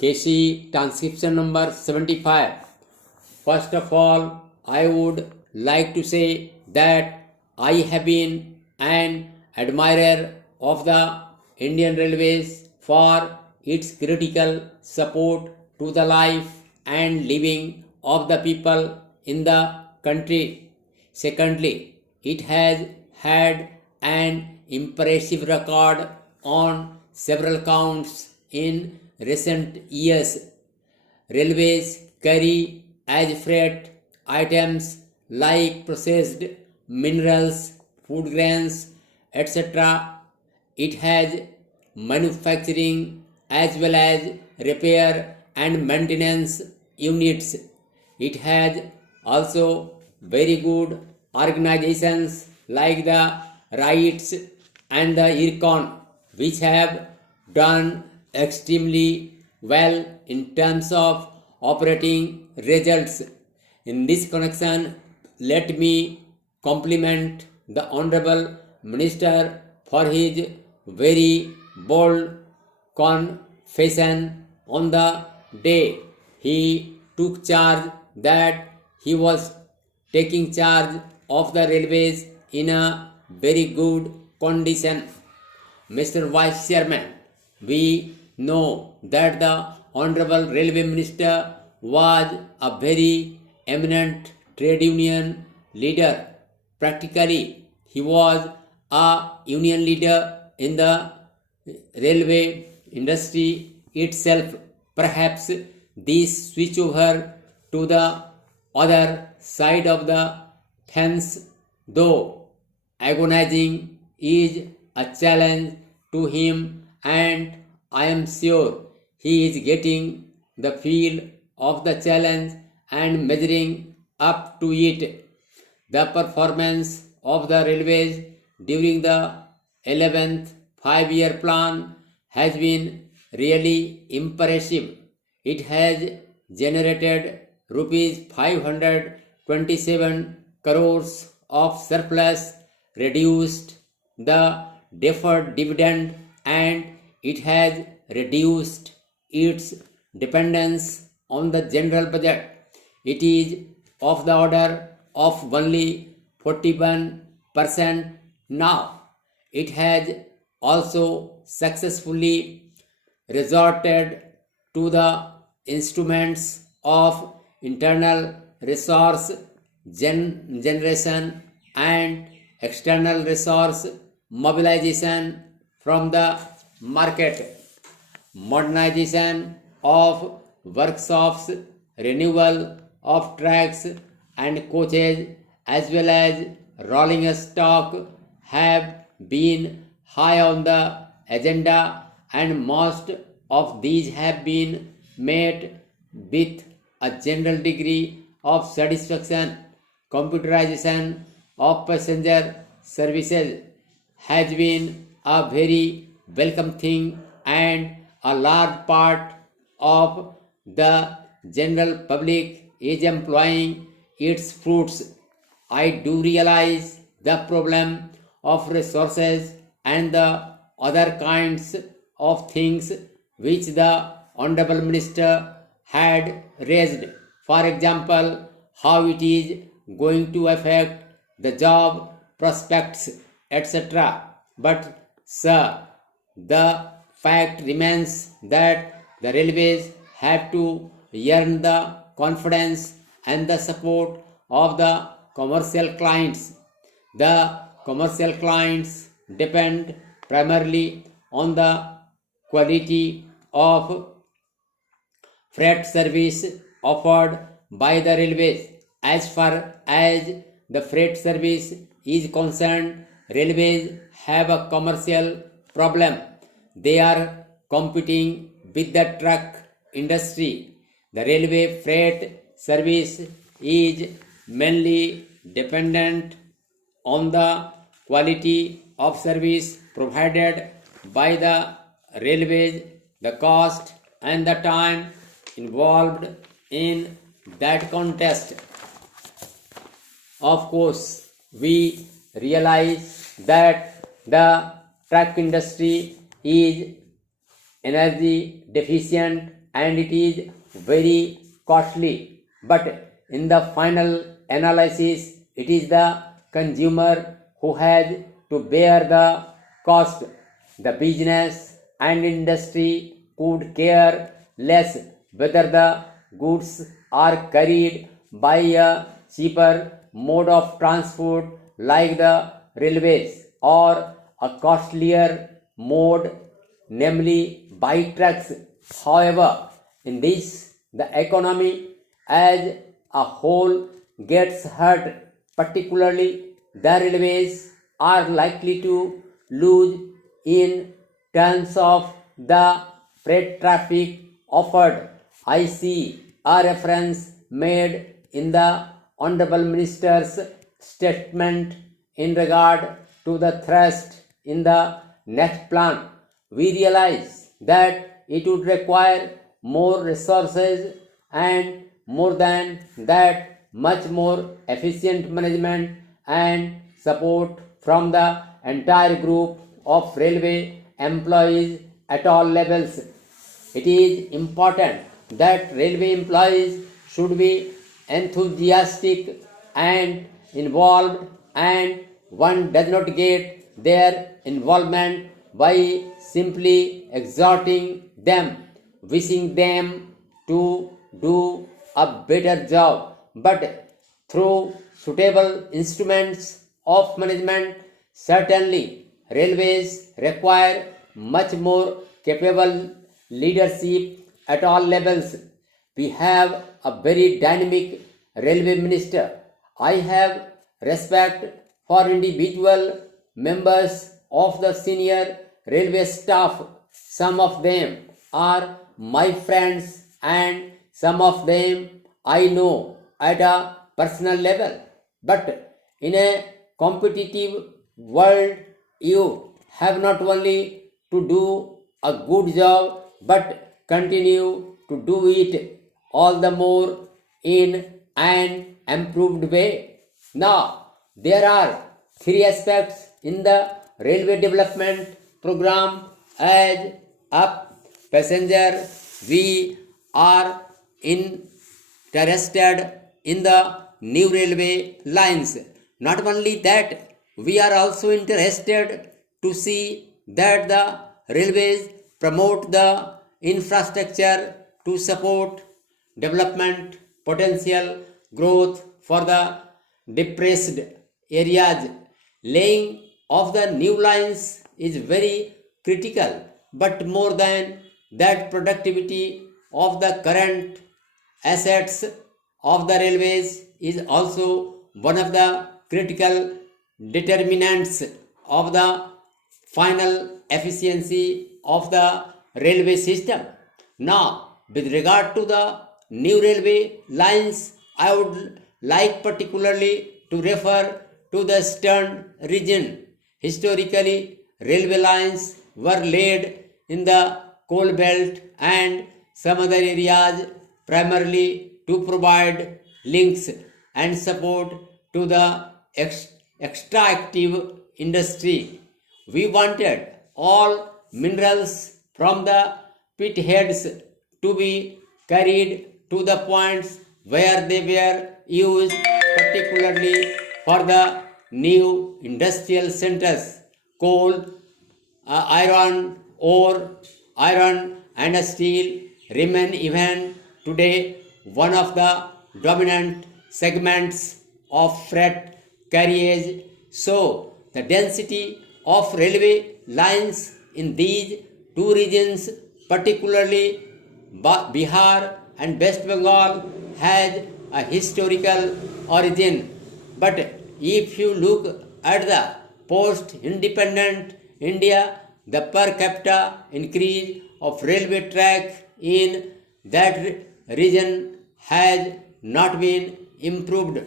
KC transcription number 75. First of all, I would like to say that I have been an admirer of the Indian Railways for its critical support to the life and living of the people in the country. Secondly, it has had an impressive record on several counts in recent years. Railways carry as freight items like processed minerals, food grains, etc. It has manufacturing as well as repair and maintenance units. It has also very good organizations like the RITES and the IRCON, which have done extremely well in terms of operating results. In this connection, let me compliment the Honorable Minister for his very bold confession on the day he took charge that he was taking charge of the railways in a very good condition. Mr. Vice Chairman, we know that the Honorable Railway Minister was a very eminent trade union leader. Practically, he was a union leader in the railway industry itself. Perhaps this switchover to the other side of the fence, though agonizing, is a challenge to him, and I am sure he is getting the feel of the challenge and measuring up to it. The performance of the railways during the 11th 5-year plan has been really impressive. It has generated rupees 527 crores of surplus, reduced the deferred dividend, and it has reduced its dependence on the general budget. It is of the order of only 41% now. It has also successfully resorted to the instruments of internal resource generation and external resource mobilization from the market. Modernization of workshops, renewal of tracks and coaches, as well as rolling stock have been high on the agenda, and most of these have been met with a general degree of satisfaction. Computerization of passenger services has been a very welcome thing, and a large part of the general public is employing its fruits. I do realize the problem of resources and the other kinds of things which the Honorable Minister had raised. For example, how it is going to affect the job prospects, etc. But, sir, the fact remains that the railways have to earn the confidence and the support of the commercial clients. The commercial clients depend primarily on the quality of freight service offered by the railways. As far as the freight service is concerned, railways have a commercial problem. They are competing with the truck industry. The railway freight service is mainly dependent on the quality of service provided by the railways, the cost and the time involved in that contest. Of course, we realize that the truck industry is energy deficient and it is very costly. But in the final analysis, it is the consumer who has to bear the cost. The business and industry could care less whether the goods are carried by a cheaper mode of transport like the railways or a costlier mode, namely by trucks. However, in this, the economy as a whole gets hurt, particularly the railways are likely to lose in terms of the freight traffic offered. I see a reference made in the Honorable Minister's statement in regard to the thrust in the next plan. We realize that it would require more resources and more than that, much more efficient management and support from the entire group of railway employees at all levels. It is important that railway employees should be enthusiastic and involved, and one does not get their involvement by simply exhorting them, wishing them to do a better job, but through suitable instruments of management. Certainly, railways require much more capable leadership at all levels. We have a very dynamic railway minister. I have respect for individual members of the senior railway staff. Some of them are my friends and some of them I know at a personal level. But in a competitive world, you have not only to do a good job but continue to do it all the more in an improved way. Now, there are three aspects in the railway development program. As a passenger, we are interested in the new railway lines. Not only that, we are also interested to see that the railways promote the infrastructure to support development potential growth for the depressed areas. Laying of the new lines is very critical, but more than that, productivity of the current assets of the railways is also one of the critical determinants of the final efficiency of the railway system. Now, with regard to the new railway lines, I would like particularly to refer to the Eastern region. Historically, railway lines were laid in the coal belt and some other areas primarily to provide links and support to the extractive industry. We wanted all minerals from the pit heads to be carried to the points where they were used, particularly for the new industrial centers. Coal, iron ore, iron and steel remain even today one of the dominant segments of freight carriage. So, the density of railway lines in these two regions, particularly Bihar and West Bengal, has a historical origin. But if you look at the post-independent India, the per capita increase of railway track in that region has not been improved.